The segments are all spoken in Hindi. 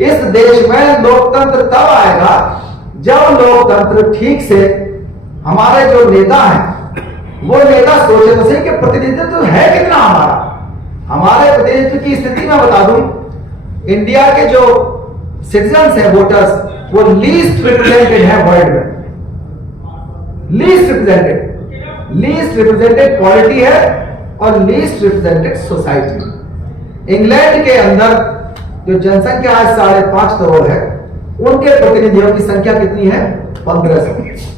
इस देश में लोकतंत्र तब आएगा जब लोकतंत्र ठीक से हमारे जो नेता हैं वो नेता सोचे तो सही कि प्रतिनिधित्व है कितना हमारे प्रतिनिधित्व की स्थिति में बता दूं, इंडिया के जो सिटीजन्स हैं, वोटर्स, वो लीस्ट रिप्रेजेंटेड है वर्ल्ड में। लीस्ट रिप्रेजेंटेड पॉलिटी है और लीस्ट रिप्रेजेंटेड सोसाइटी। इंग्लैंड के अंदर जो जनसंख्या आज 5.5 करोड़ है, उनके प्रतिनिधियों की संख्या कितनी है? 1500।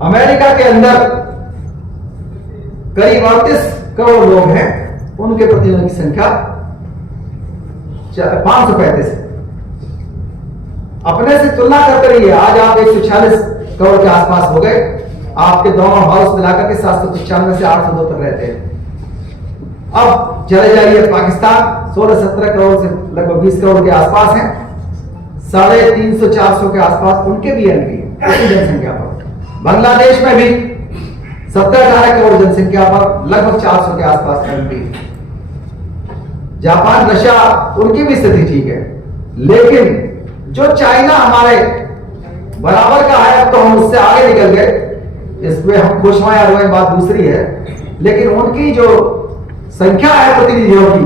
अमेरिका के अंदर करीब 38 करोड़ लोग हैं, उनके प्रतिनिधियों की संख्या 535 है। अपने से तुलना करते रहिए, आज आप 146 करोड़ के आसपास हो गए, आपके दोनों हाउस मिलाकर के 795 से 802 तक रहते हैं। अब चले जाइए पाकिस्तान, 16-17 करोड़ से लगभग 20 करोड़ के आसपास हैं, 350-400 के आसपास उनके भी एमपी जनसंख्या पर। बांग्लादेश में भी 17-18 करोड़ जनसंख्या पर लगभग 400 के आसपास एमपी। जापान, रशिया, उनकी भी स्थिति ठीक है, लेकिन जो चाइना हमारे बराबर का है, अब तो हम उससे आगे निकल गए। इसमें हम खुश हों या रोएं बात दूसरी है, लेकिन उनकी जो संख्या है प्रतिनिधियों की,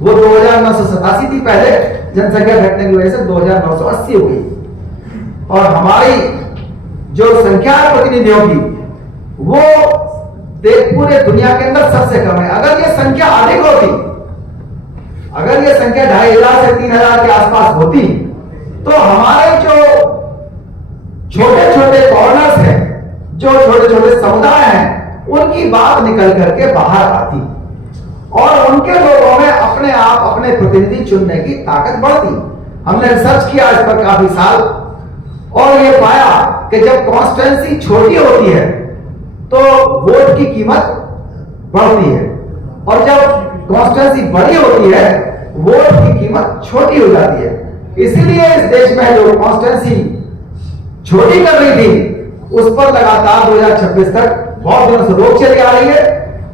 वो 2987 थी पहले, जनसंख्या घटने की वजह से 2980 हो गई। और हमारी जो संख्या है प्रतिनिधियों की, वो पूरे दुनिया के अंदर सबसे कम है। अगर ये संख्या अधिक होती, अगर ये संख्या 2500 से 3000 के आसपास होती, तो हमारे जो छोटे छोटे कॉर्नर्स हैं, जो छोटे छोटे समुदाय हैं, उनकी बात निकल करके बाहर आती और उनके लोगों में अपने आप अपने प्रतिनिधि चुनने की ताकत बढ़ती। हमने रिसर्च किया इस पर काफी साल, और ये पाया कि जब कॉन्स्टिट्यूएंसी छोटी होती है तो वोट की कीमत बढ़ती है, और जब कॉन्स्टिट्यूएंसी बड़ी होती है वोट की कीमत छोटी हो जाती है। इसीलिए इस देश में जो कॉन्स्टिट्यूएंसी छोटी कर रही थी, उस पर लगातार 2026 तक बहुत दिनों से रोक चली आ रही है,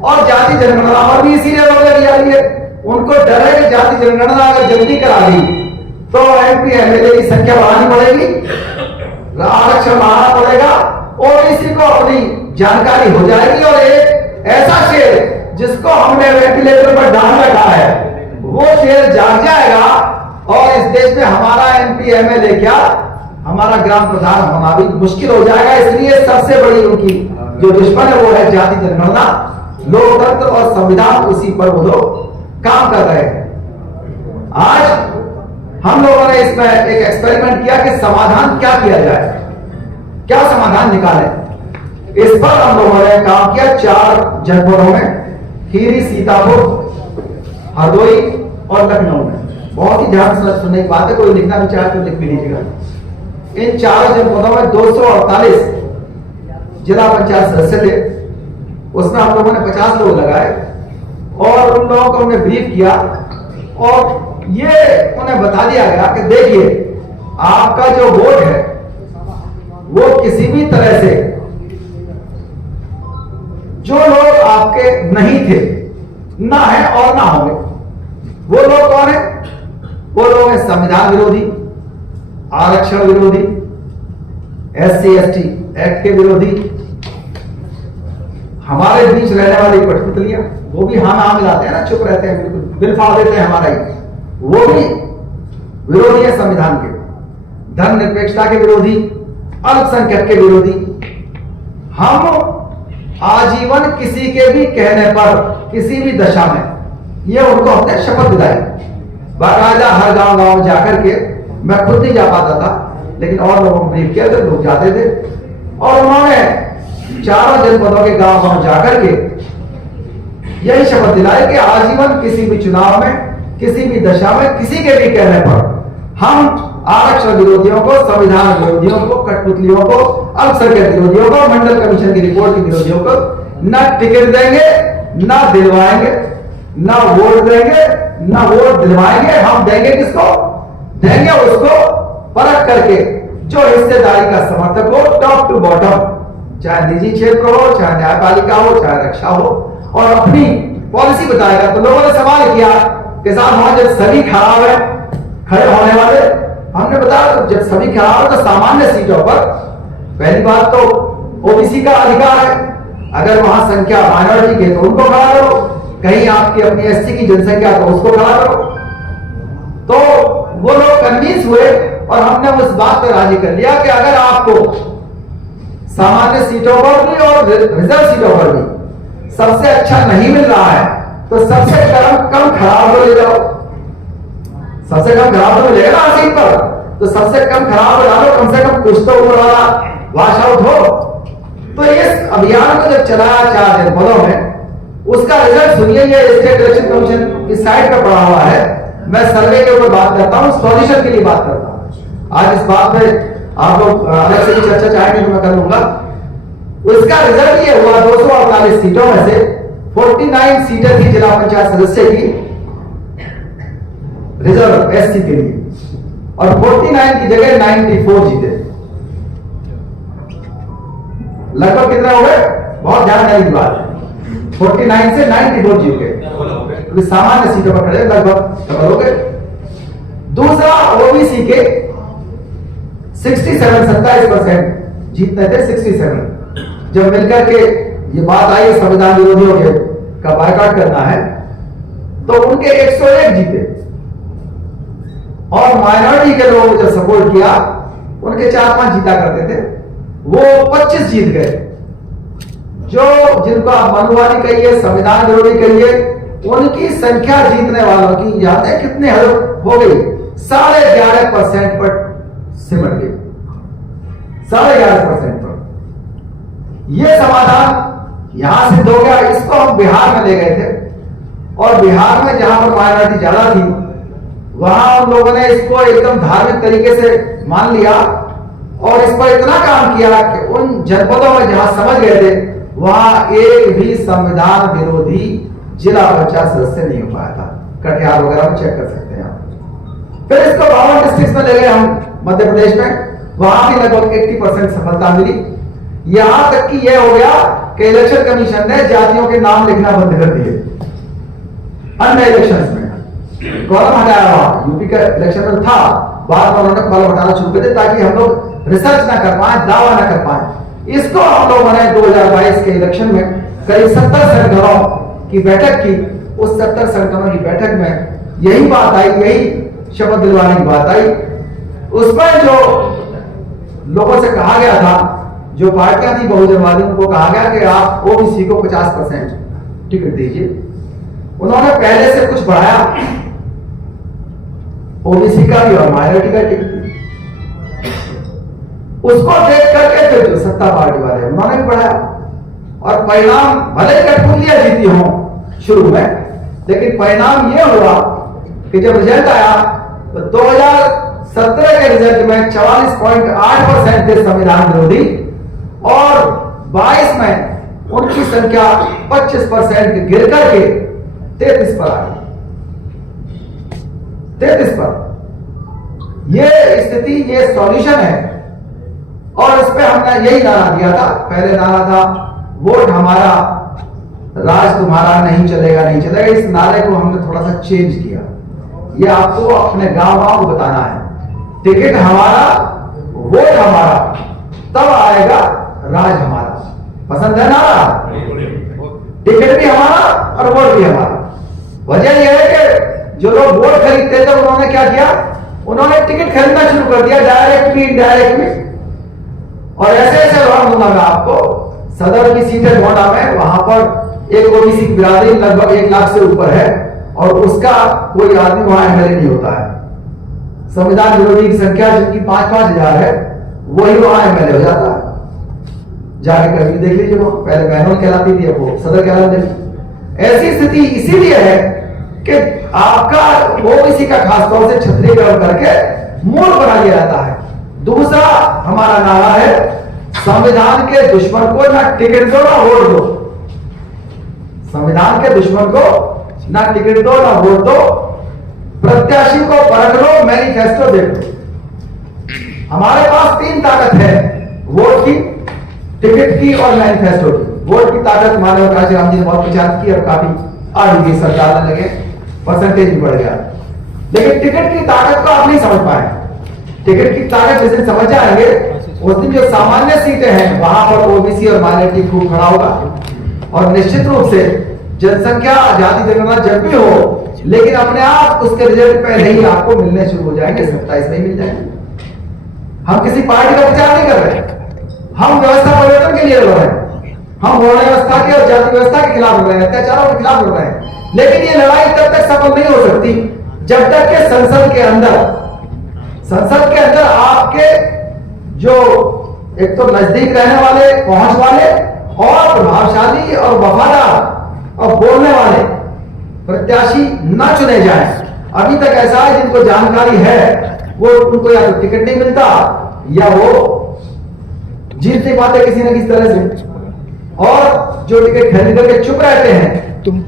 और जाति जनगणना पर भी इसीलिए रोक लगी जा रही है। उनको डर है कि जाति जनगणना अगर जल्दी करा दी तो एमपी एमएलए की संख्या बढ़ानी पड़ेगी, आरक्षण बढ़ाना पड़ेगा, और इसी को अपनी जानकारी हो जाएगी, और एक ऐसा शेर जिसको हमने वेंटिलेटर पर डाल रखा है, वो शेर जाग जाएगा, और इस देश में हमारा एमपी एमएलए क्या, हमारा ग्राम प्रधान होना भी मुश्किल हो जाएगा। इसलिए सबसे बड़ी उनकी जो दुश्मन है वो है जाति जनगणना। लोकतंत्र और संविधान उसी पर वो लोग काम कर रहे हैं। आज हम लोगों ने इसमें एक एक्सपेरिमेंट किया कि समाधान क्या किया जाए, क्या समाधान निकाले। इस पर हम लोगों ने काम किया 4 जनपदों में, खीरी, सीतापुर, हरदोई और लखनऊ में। बहुत ही ध्यान से सुनने की बात है, कोई लिखना भी चाहे तो लिख भी लीजिएगा। इन 4 जनपदों में 248 जिला पंचायत सदस्य थे, उसमें हम लोगों ने 50 लोग लगाए, और उन लोगों को हमने ब्रीफ किया, और ये उन्हें बता दिया गया कि देखिए, आपका जो वोट है वो किसी भी तरह से, जो लोग आपके नहीं थे, ना है और ना होंगे, वो लोग कौन है? वो लोग हैं संविधान विरोधी, आरक्षण विरोधी, SC ST एक्ट के विरोधी, हमारे बीच रहने वाली कठपुतलियां, वो भी हाँ मिलाते हैं ना, चुप रहते हैं, बिल्कुल बिल फाड़ देते हैं हमारा ही, वो भी विरोधी है संविधान के। धर्मनिरपेक्षता के विरोधी, अल्पसंख्यक के विरोधी। हम आजीवन किसी के भी कहने पर, किसी भी दशा में, ये उनको हमने शपथ दिलाई। बाकायदा हर गांव जाकर के, मैं खुद नहीं जा पाता था, लेकिन और लोगों को ब्रीफ किया तो लोग जाते थे, और उन्होंने 4 जनपदों के गांव जाकर के यही शपथ दिलाई कि आजीवन किसी भी चुनाव में, किसी भी दशा में, किसी के भी कहने पर हम आरक्षण विरोधियों को, संविधान विरोधियों को, कठपुतलियों को, अल्पसंख्यक विरोधियों को, मंडल कमीशन की रिपोर्ट के विरोधियों को न टिकट देंगे, न दिलवाएंगे, न वोट देंगे, न वोट दिलवाएंगे। हम देंगे किसको? देंगे उसको परख करके जो हिस्सेदारी का समर्थक हो, टॉप टू बॉटम, चाहे निजी क्षेत्र हो, चाहे न्यायपालिका हो, चाहे रक्षा हो, और अपनी पॉलिसी बताएगा। तो लोगों ने सवाल किया कि साहब वहां जब सभी खराब है, खड़े होने वाले। हमने बताया जब सभी खड़ा हो तो सामान्य सीटों पर पहली बात तो ओबीसी का अधिकार है, अगर वहां संख्या माइनॉरिटी की तो उनको खड़ा करो, कहीं आपकी अपनी एससी की जनसंख्या तो उसको खड़ा करो। तो वो लोग कन्विंस हुए और हमने उस बात पर राजी कर लिया कि अगर आपको सामान्य सीटों पर भी और रिजर्व सीटों पर भी सबसे अच्छा नहीं मिल रहा है तो सबसे कम खराब हो ले जाओ। सबसे कम खराब तो मिलेगा ना सीट पर, तो सबसे कम खराब हो डालो, कम से कम कुछ तो ऊपर वाला वॉश आउट हो। तो इस अभियान को जब चलाया 4 जनपदों में, उसका रिजल्ट सुनिए, ये स्टेट इलेक्शन कमीशन की साइट पर पड़ा हुआ है। मैं सर्वे के ऊपर बात करता हूँ, सॉल्यूशन के लिए बात करता हूँ। आज इस बात पे आप लोग अलग से चर्चा चाहेंगे तो मैं कर लूंगा। उसका रिजल्ट ये हुआ 248 सीटों में से 49 सीटें थी जिला पंचायत सदस्य की रिजर्व एससी के लिए, और 49 की जगह 94 जीते। लगभग कितना हो गए, बहुत ध्यान देने की बात है, 49 से 94 जीत गए, सामान्य सीटों पर खड़े लगभग डबल हो गए। दूसरा ओबीसी के 27% जीतने थे, 67। जब मिलकर के ये बात आई संविधान विरोधियों के का बायकॉट करना है तो उनके 101 जीते, और माइनॉरिटी के लोगों ने जब सपोर्ट किया उनके 4-5 जीता करते थे, वो 25 जीत गए। जो जिनको आप मनुवादी कहिए, संविधान विरोधी कहिए, उनकी संख्या जीतने वालों की यादें कितने हो गई, 11.5% पर सिमट गई, 11.5% पर। यह समाधान यहां सिद्ध हो गया। इसको हम बिहार में ले गए थे, और बिहार में जहां पर माइनॉरिटी ज्यादा थी वहां उन लोगों ने इसको एकदम धार्मिक तरीके से मान लिया, और इस पर इतना काम किया कि उन जनपदों में जहां समझ गए थे वहां एक भी संविधान विरोधी जिला पंचायत सदस्य नहीं हो पाया था। कटिहार वगैरह में चेक कर सकते हैं आप। फिर इसको 52 डिस्ट्रिक्ट में ले गए हम मध्य प्रदेश में, वहां भी लगभग 80% सफलता मिली। यहां तक कि यह हो गया कि इलेक्शन कमीशन ने जातियों के नाम लिखना बंद कर दिए अन्य इलेक्शंस में, कॉलम हटाया। यूपी का इलेक्शन में था, बाद में उन्होंने कॉलम हटाना शुरू कर दिया ताकि हम लोग रिसर्च ना कर पाए, दावा ना कर पाए। इसको हम लोगों ने 2022 के इलेक्शन में करीब 70 संगठनों की बैठक की। उस 70 संगठनों की बैठक में यही बात आई, यही शपथ दिलवाने की बात आई। उसमें जो लोगों से कहा गया था, जो पार्टियां थी बहुजनवादी, उनको कहा गया कि आप ओबीसी को 50% टिकट दीजिए। उन्होंने पहले से कुछ बढ़ाया, ओबीसी का भी और माइनॉरिटी का टिकट। उसको देख करके फिर जो सत्ता पार्टी वाले उन्होंने भी बढ़ाया, और परिणाम भले कठपुतलियां जीती हों शुरू में, लेकिन परिणाम यह हुआ कि जब रिजल्ट आया तो 2017 के रिजल्ट में 44.8% थे संविधान विरोधी, और 22 में उनकी संख्या 25% गिर करके 33 पर आ गई, 33 पर। यह स्थिति, यह सॉल्यूशन है। और इस पे हमने यही नारा दिया था, पहले नारा था वोट हमारा राज तुम्हारा, नहीं चलेगा नहीं चलेगा। इस नारे को हमने थोड़ा सा चेंज किया। ये आपको अपने गांव को बताना है, टिकट हमारा, वोट हमारा, तब आएगा राज हमारा। पसंद है नारा? टिकट भी हमारा और वोट भी हमारा। वजह यह है कि जो लोग वोट खरीदते थे उन्होंने क्या किया, उन्होंने टिकट खरीदना शुरू कर दिया, डायरेक्ट भी इनडायरेक्ट भी। और ऐसे ऐसे उदाहरण दूंगा मैं आपको। सदर की सीट है गोंडा में, वहां पर एक ओबीसी की बिरादरी लगभग 1 लाख से ऊपर है, और उसका कोई आदमी वहां एमएलए नहीं होता है। संविधान विरोधी की संख्या जिनकी 5-5 हजार है, वही वहां एमएलए हो जाता है। जाके कभी देख लीजिए, वो पहले बहनों कहलाती थी, वो सदर कहलाती थी। ऐसी स्थिति इसीलिए है कि आपका ओबीसी का खासतौर से छत्रीकरण करके मूल बना दिया जाता है। दूसरा हमारा नारा है, संविधान के दुश्मन को ना टिकट दो ना वोट दो। संविधान के दुश्मन को ना टिकट दो ना वोट दो, प्रत्याशी को परख लो, मैनिफेस्टो देख लो। हमारे पास 3 ताकत है, वोट की, टिकट की और मैनिफेस्टो की। वोट की ताकत मानव काशीराम जी ने बहुत प्रचार की और काफी आगे सरकार लगे, परसेंटेज भी बढ़ गया। लेकिन टिकट की ताकत को आप नहीं समझ पाए। टिकट की ताकत जिस दिन समझ जाएंगे उस दिन जो सामान्य सीटें हैं वहां पर ओबीसी और माइनॉरिटी खूब खड़ा होगा। और निश्चित रूप से जनसंख्या जाति जनगणना जब भी हो, लेकिन अपने आप उसके रिजल्ट पहले ही आपको मिलने शुरू हो जाएंगे, 27 में ही मिल जाएंगे। हम किसी पार्टी का प्रचार नहीं कर रहे, हम व्यवस्था परिवर्तन के लिए लड़ रहे हैं। हम वर्ण व्यवस्था के और जाति व्यवस्था के खिलाफ लड़ रहे हैं, अत्याचारों के खिलाफ लड़ रहे हैं। लेकिन ये लड़ाई तब तक सफल नहीं हो सकती जब तक के संसद के अंदर आपके जो एक तो नजदीक रहने वाले, पहुंच वाले और प्रभावशाली और वफादार और बोलने वाले प्रत्याशी न चुने जाएं। अभी तक ऐसा है जिनको जानकारी है वो उनको या तो टिकट नहीं मिलता या वो जीत नहीं पाते किसी न किसी तरह से, और जो टिकट खरीद करके चुप रहते हैं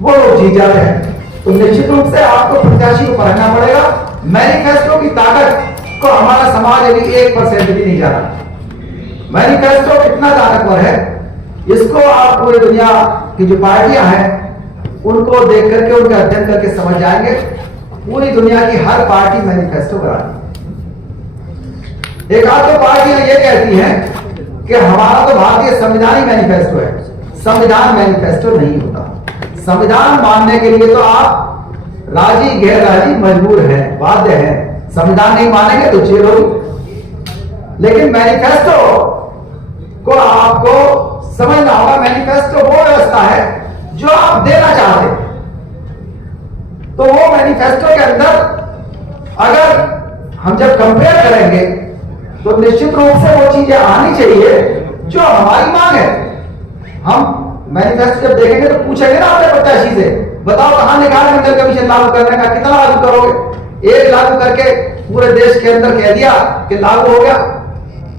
वो लोग जीत जाते हैं। तो निश्चित रूप से आपको प्रत्याशी को पढ़ना पड़ेगा। मैनिफेस्टो की ताकत को हमारा समाज अभी 1% भी नहीं जाना। मैनिफेस्टो कितना ताकतवर है इसको आप पूरी दुनिया की जो पार्टियां हैं उनको देख करके, उनका अध्ययन करके समझ जाएंगे। पूरी दुनिया की हर पार्टी मैनिफेस्टो बनाती है। एक आध तो पार्टियां ये कहती हैं कि हमारा तो भारतीय संविधान ही मैनिफेस्टो है। संविधान मैनिफेस्टो नहीं होता। संविधान मानने के लिए तो आप राजी गैर राजी मजबूर हैं, बाध्य हैं। संविधान नहीं मानेंगे तो जेल होगी। लेकिन मैनिफेस्टो को आपको समझना होगा। मैनिफेस्टो वो व्यवस्था है जो आप देना चाहते हैं। तो वो मैनिफेस्टो के अंदर अगर हम जब कंपेयर करेंगे तो निश्चित रूप से वो चीजें आनी चाहिए जो हमारी मांग है। हम मैनिफेस्टो जब देखेंगे तो पूछेंगे ना अपने प्रत्याशी से, बताओ कहां निकाल मंडल कमीशन लागू करने का, कितना लागू करोगे? एक लागू करके पूरे देश के अंदर कह दिया कि लागू हो गया।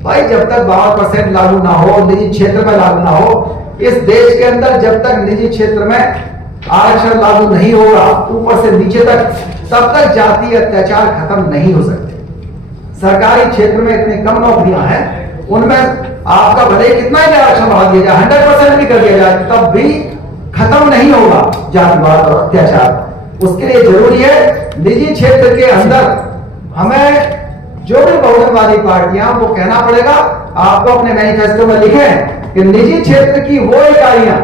भाई जब तक 52% लागू ना हो, निजी क्षेत्र में लागू ना हो, इस देश के अंदर जब तक निजी क्षेत्र में आरक्षण लागू नहीं होगा ऊपर से नीचे तक, तब तक जातीय अत्याचार खत्म नहीं हो सकते। सरकारी क्षेत्र में इतनी कम नौकरियां हैं, उनमें आपका भले कितना ही आरक्षण बढ़ा दिया जाए, 100% भी कर दिया जाए, तब भी खत्म नहीं होगा जातिवाद और अत्याचार। उसके लिए जरूरी है निजी क्षेत्र के अंदर हमें जो भी बहुजनवादी पार्टियां वो कहना पड़ेगा, आपको अपने मैनिफेस्टो में लिखें कि निजी क्षेत्र की वो इकाइयां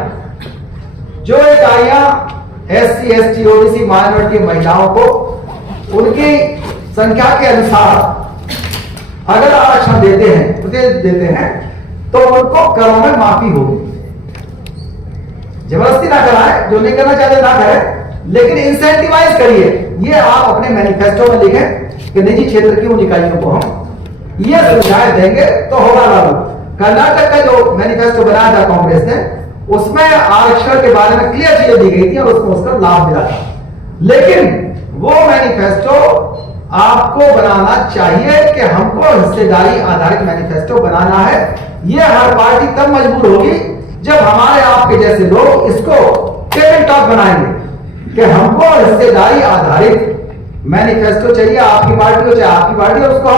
जो इकाइयां एससी, एसटी, ओबीसी, माइनॉरिटी महिलाओं को उनकी संख्या के अनुसार अगर आरक्षण देते हैं, प्रतिनिधित्व देते हैं, तो उनको करों में माफी होगी। जबरदस्ती ना कराएं, जो नहीं करना चाहते ना करें, लेकिन इंसेंटिवाइज करिए। ये आप अपने मैनिफेस्टो में लिखें कि निजी क्षेत्र की उन इकाइयों को हम ये सुविधाएं देंगे तो होगा लागू। कर्नाटक का जो मैनिफेस्टो बनाया था कांग्रेस ने, उसमें आरक्षण के बारे में क्लियर चीजें दी गई थी और उसको उसका लाभ मिला था। लेकिन वो मैनिफेस्टो आपको बनाना चाहिए कि हमको हिस्सेदारी आधारित मैनिफेस्टो बनाना है। ये हर पार्टी तब मजबूर होगी जब हमारे आपके जैसे लोग इसको टेबल टॉप बनाएंगे कि हमको हिस्सेदारी आधारित मैनिफेस्टो चाहिए, आपकी पार्टी हो चाहे आपकी पार्टी हो, उसको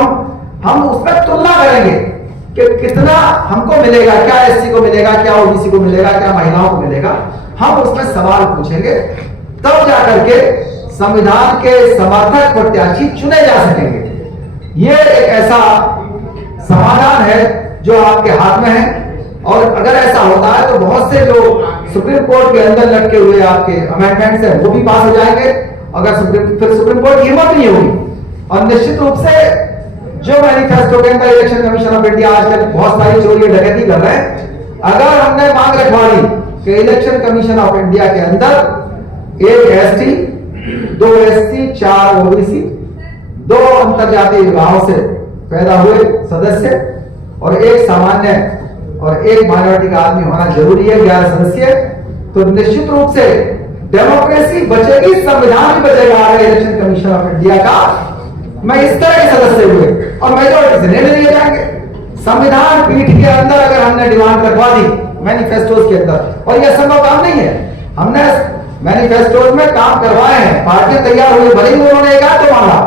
हम उसमें तुलना करेंगे कि कितना हमको मिलेगा, क्या एससी को मिलेगा, क्या ओबीसी को मिलेगा, क्या महिलाओं को मिलेगा। हम उसमें सवाल पूछेंगे, तब जाकर के संविधान के समर्थक प्रत्याशी चुने जा सकेंगे। ये एक ऐसा समाधान है जो आपके हाथ में है। और अगर ऐसा होता है तो बहुत से जो सुप्रीम कोर्ट के अंदर लटके हुए आपके अमेंडमेंट्स हैं वो भी पास हो जाएंगे। अगर सुप्रीम कोर्ट की हिम्मत नहीं होगी, और निश्चित रूप से जो मैनिफेस्टो के अंदर इलेक्शन कमीशन ऑफ इंडिया आजकल बहुत सारी चोरी डकैती कर रहे हैं, अगर हमने मांग रखवाई कि इलेक्शन कमीशन ऑफ इंडिया के अंदर 1 एसटी, 2 एससी, 4 ओबीसी, 2 अंतरजातीय विवाहों से पैदा हुए सदस्य और 1 सामान्य और 1 माइनॉरिटी का आदमी होना जरूरी है, 11 सदस्य, तो निश्चित रूप से डेमोक्रेसी बचेगी, संविधान भी बचेगा। अगर इलेक्शन कमीशन ऑफ इंडिया का मैं इस तरह के सदस्य हुए और मेजोरिटी से निर्णय लिए जाएंगे। संविधान पीठ के अंदर अगर हमने डिमांड रखवा दी मैनिफेस्टोज के अंदर, और यह संभव काम नहीं है, हमने मैनिफेस्टोज में काम करवाए हैं, पार्टियां तैयार हुई, भले ही उन्होंने एक तो मांगा,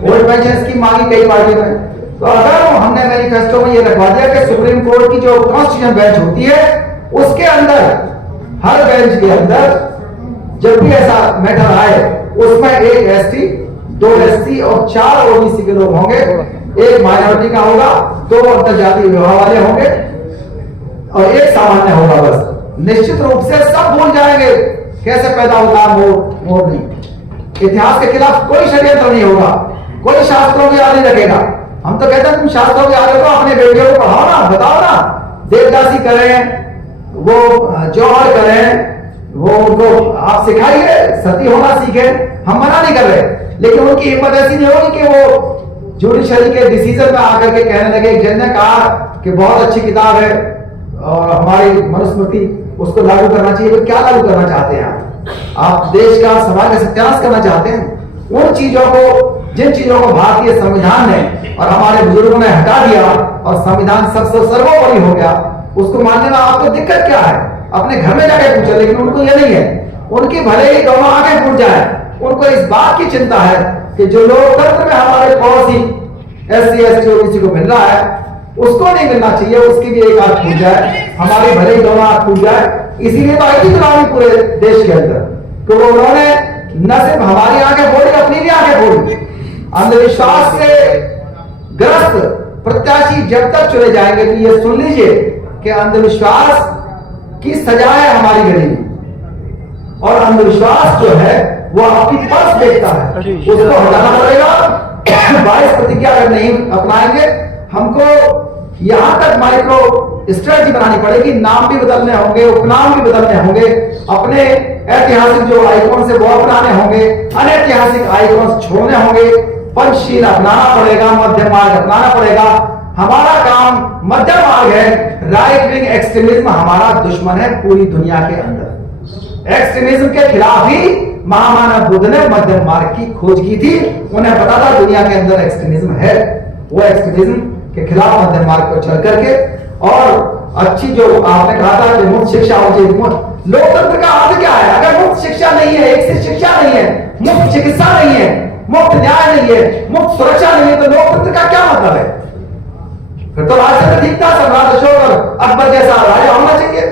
वोट पेंशन स्कीम मांगी कई पार्टियों ने, तो अगर हमने मैनिफेस्टो में ये रखवा दिया कि सुप्रीम कोर्ट की जो कॉन्स्टिट्यूशन बेंच होती है उसके अंदर, हर बेंच के अंदर जब भी ऐसा मैटर आए उसमें 1 एसटी, 2 SC और 4 OBC के लोग होंगे, 1 माइनॉरिटी का होगा, 2 अंतरजातीय विवाह वाले होंगे और 1 सामान्य होगा। बस निश्चित रूप से सब भूल जाएंगे कैसे पैदा होता है मोर नहीं। इतिहास के खिलाफ कोई षड्यंत्र नहीं होगा, कोई शास्त्रों की याद नहीं रखेगा। हम तो कहते हैं तुम शास्त्रों की याद रखो, अपने बेटियों को पढ़ाओ ना, बताओ ना, देवदासी करें, वो जौहर करें, वो उनको आप सिखाइए, सती होना सीखे, हम मना नहीं कर रहे, लेकिन उनकी हिम्मत ऐसी नहीं होगी कि वो जुडिशरी के डिसीजन में आकर के कहने लगे। जिनने कहा कि बहुत अच्छी किताब है और हमारी मनुस्मृति उसको लागू करना चाहिए, तो क्या लागू करना चाहते हैं आप देश का समाज का सत्यानाश करना चाहते हैं? उन चीजों को, जिन चीजों को भारतीय संविधान ने और हमारे बुजुर्गों ने हटा दिया और संविधान सबसे सर्वोपरि हो गया, उसको मानने में आपको दिक्कत क्या है? अपने घर में जाकर पूछो। लेकिन उनको ये नहीं है, उनकी भले ही दोनों आगे फूट जाए, उनको इस बात की चिंता है कि जो लोकतंत्र में हमारे पड़ोसी SC ST OBC को मिल रहा है उसको नहीं मिलना चाहिए, उसकी भी एक आंख फूट जाए, हमारी भले ही दोनों आंख फूट जाए। इसीलिए तो आई थी चुनावी पूरे देश के अंदर, तो उन्होंने न सिर्फ हमारी आंखें फोड़ी, अपनी भी आंखें फोड़ी। अंधविश्वास से ग्रस्त प्रत्याशी जब तक चुने जाएंगे तो ये सुन लीजिए कि अंधविश्वास की सजा है हमारी गरीबी, और अंधविश्वास जो है वो आपकी पर्स देखता है, उसको हटाना पड़ेगा। 22 प्रतिज्ञा अगर नहीं अपनाएंगे, हमको यहां तक माइक्रो स्ट्रेटजी बनानी पड़ेगी, नाम भी बदलने होंगे, उपनाम भी बदलने होंगे, अपने ऐतिहासिक जो आइकॉन से वो अपनाने होंगे, अनैतिहासिक आइकॉन छोड़ने होंगे, पंचशील अपनाना पड़ेगा, मध्यम मार्ग अपनाना पड़ेगा। हमारा काम मध्यम मार्ग है। राइट विंग एक्सट्रीमिज्म हमारा दुश्मन है पूरी दुनिया के अंदर। एक्सट्रीमिज्म के खिलाफ ही महामानव बुद्ध ने मध्यम मार्ग की खोज की थी। उन्हें पता था दुनिया के अंदर एक्सट्रीमिज्म है, वो एक्सट्रीमिज्म के खिलाफ मध्यम मार्ग पर चल करके, और अच्छी जो आपने कहा था कि मुफ्त शिक्षा हो चाहिए। लोकतंत्र का अर्थ क्या है? अगर मुफ्त शिक्षा नहीं है, एक से शिक्षा नहीं है, मुफ्त चिकित्सा नहीं है, मुफ्त न्याय नहीं है, मुफ्त सुरक्षा नहीं है, तो लोकतंत्र का क्या मतलब है? फिर तो राजतंत्र ठीक था, सम्राट अशोक और अकबर जैसा राजा होना चाहिए।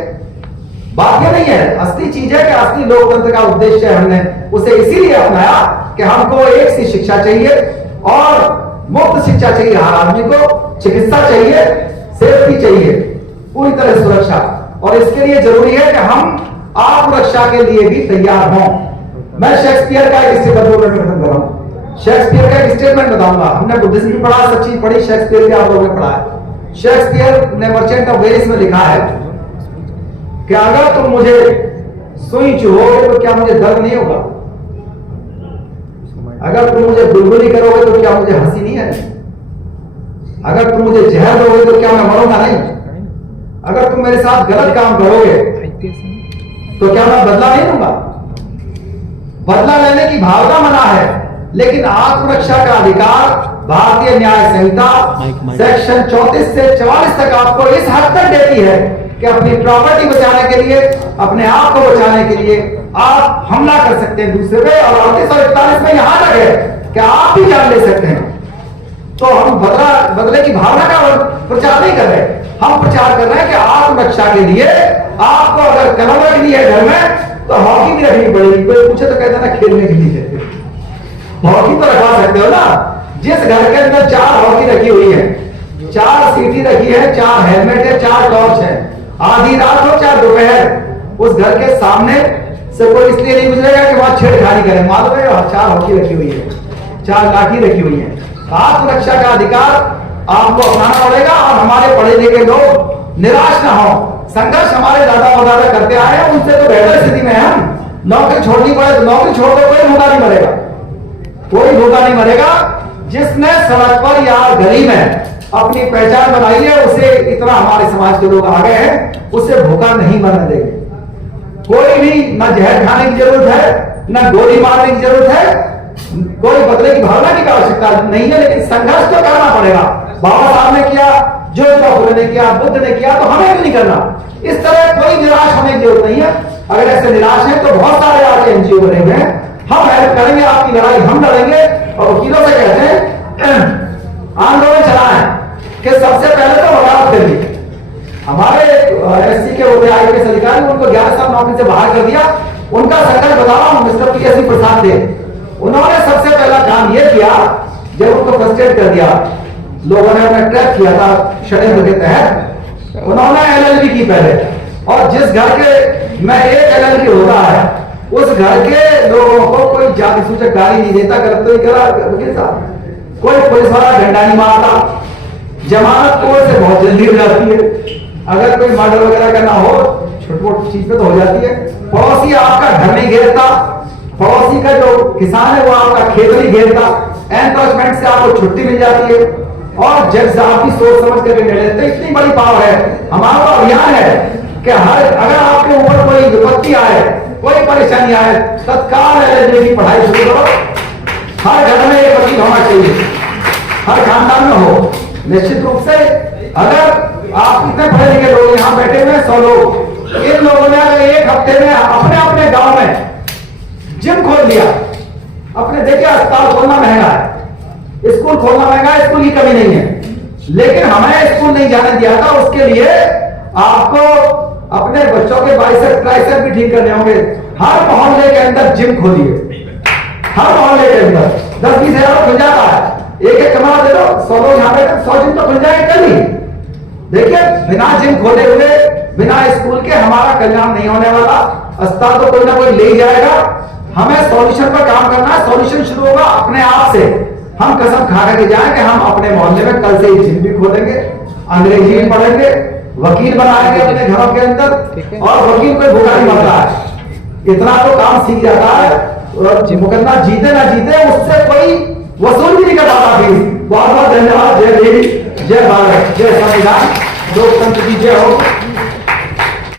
बात ये नहीं है, असली चीज है कि असली लोकतंत्र का उद्देश्य हमने उसे इसीलिए अपनाया कि हमको एक सी शिक्षा चाहिए और मुफ्त शिक्षा चाहिए हर आदमी को, चिकित्सा चाहिए, सेफ्टी चाहिए, पूरी तरह सुरक्षा, और इसके लिए जरूरी है कि हम आत्मरक्षा के लिए भी तैयार हों। मैं शेक्सपियर का एक स्टेटमेंट खत्म कर रहा हूं। शेक्सपियर का एक स्टेटमेंट बताऊंगा। हमने बुद्धिज्म भी पढ़ा, सच्ची पढ़ी, शेक्सपियर भी आप लोगों ने पढ़ा है। शेक्सपियर ने मर्चेंट ऑफ वेनिस में लिखा है कि अगर तुम मुझे सुई चुभोगे तो क्या मुझे दर्द नहीं होगा? अगर तुम मुझे बुलबुली करोगे तो क्या मुझे हंसी नहीं है? अगर तुम मुझे जहर दोगे तो क्या मैं मरूंगा नहीं? अगर तुम मेरे साथ गलत काम करोगे तो क्या मैं बदला नहीं लूंगा? बदला लेने की भावना मना है, लेकिन आत्मरक्षा का अधिकार भारतीय न्याय संहिता सेक्शन 34 से 44 तक आपको इस हद तक देती है कि अपनी प्रॉपर्टी बचाने के लिए, अपने आप को बचाने के लिए आप हमला कर सकते हैं दूसरे पे, और 38 और 41 में यहां तक है कि आप भी जान ले सकते हैं। तो हम बदले की भावना का प्रचार नहीं कर रहे, हम प्रचार कर रहे हैं कि आत्मरक्षा के लिए आपको अगर कलम रखनी है घर में तो हॉकी भी रखनी पड़ेगी। कोई पूछे तो कहते ना खेलने के लिए हॉकी तो रखवा सकते हो ना। जिस घर के अंदर 4 हॉकी रखी हुई है, 4 सीटी रखी है, 4 हेलमेट है, 4 टॉर्च है, आधी रात हो चाहे दोपहर, उस घर के सामने से कोई इसलिए नहीं गुजरेगा कि वहां छेड़खानी करे। मालूम है 4 हॉकी रखी हुई है, 4 लाठी रखी हुई है। आत्मरक्षा का अधिकार आपको अपनाना पड़ेगा, और हमारे पढ़े लिखे लोग निराश ना हो। संघर्ष हमारे दादा परदादा करते आए हैं, उनसे तो बेहतर स्थिति में है हम। नौकरी छोड़नी पड़े तो नौकरी छोड़ दो, कोई भूखा नहीं मरेगा, कोई भूखा नहीं मरेगा। जिसने सड़क पर या गली में अपनी पहचान बनाई है, उसे इतना हमारे समाज के लोग आ गए हैं, उसे भूखा नहीं मरने देंगे। कोई भी न जहर खाने की जरूरत है, न गोली मारने की जरूरत है, कोई बदले की भावना की आवश्यकता नहीं है, लेकिन संघर्ष तो करना पड़ेगा। बाबा साहब ने किया, ज्योतिबा फुले ने किया, बुद्ध ने किया, तो हमें भी नहीं करना। इस तरह कोई निराश होने की जरूरत नहीं है। अगर ऐसे निराश है तो बहुत सारे आपके एनजीओ बने हुए हैं, हम हेल्प करेंगे, आपकी लड़ाई हम लड़ेंगे। और वकीलों से कहते हैं आंदोलन चलाएं कि सबसे पहले तो वकालत करिए। हमारे एससी के होते आईपीएस अधिकारी, उनको 11 साल नौकरी से बाहर कर दिया। उनका संघर्ष बता रहा हूं, मिस्टर पीएससी प्रसाद देव, उन्होंने सबसे पहला काम ये किया, जब उनको फ्रस्ट्रेट कर दिया, लोगों ने उन्हें ट्रैप किया था षड्यंत्र के तहत, उन्होंने एलएलबी की पहले, और जिस घर के में एक एलएलबी होता है उस घर के लोगों को कोई जाति सूचक गाली नहीं देता, गलत तो नहीं करा वकील साहब, कोई पुलिस वाला डंडा नहीं मारता, जमानत कोर्ट से बहुत जल्दी हो जाती है, अगर कोई मर्डर वगैरह करना हो छोटी-मोटी चीज पे तो हो जाती है, पड़ोसी आपका घर नहीं घेरता, पड़ोसी का जो किसान है वो आपका खेत नहीं घेरता, एनक्रोचमेंट से आपको छुट्टी मिल जाती है, और जज साहब भी सोच समझ करके निर्णय लेते। इतनी बड़ी पावर है हमारा अभियान है कि हर अगर आपके ऊपर कोई विपत्ति आए, कोई परेशानी आए, तत्काल एलएलबी की पढ़ाई शुरू करो। हर घर में एक वकील होना चाहिए, हर खानदान में हो। निश्चित रूप से अगर आप इतने पढ़े लिखे लोग यहाँ बैठे हुए 100 लोग, इन लोगों ने अगर एक हफ्ते में अपने अपने गांव में जिम खोल लिया, अपने देखिए अस्पताल खोलना महंगा है, स्कूल खोलना महंगा है, स्कूल की कमी नहीं है, लेकिन हमें स्कूल नहीं जाने दिया था, उसके लिए आपको अपने बच्चों के बाइसेप ट्राइसेप भी ठीक करने होंगे। हर मोहल्ले के अंदर जिम खोलिए, हर मोहल्ले के अंदर 10-20 हजार खुल जाता है, एक एक कमरा दे दो, 100 लोग यहाँ पे 100 जिम तो खुल जाए कल ही। देखिए बिना जिम खोले हुए, बिना स्कूल के हमारा कल्याण नहीं होने वाला, अस्पताल तो कोई ना कोई ले जाएगा। हमें सॉल्यूशन पर काम करना है, सॉल्यूशन शुरू होगा अपने आप से। हम कसम खा के जाएं कि हम अपने मोहल्ले में कल से ही जिम भी खोलेंगे, अंग्रेजी भी पढ़ेंगे, वकील बनाएंगे अपने घरों के अंदर, और वकील कोई भूखा नहीं मरता है, इतना तो काम सीख जाता है, और मुकदमा जीते ना जीते उससे कोई वसूल भी नहीं कर पाता। बहुत बहुत धन्यवाद। जय हिंद, जय भारत, जय संविधान, लोकतंत्र की जय हो।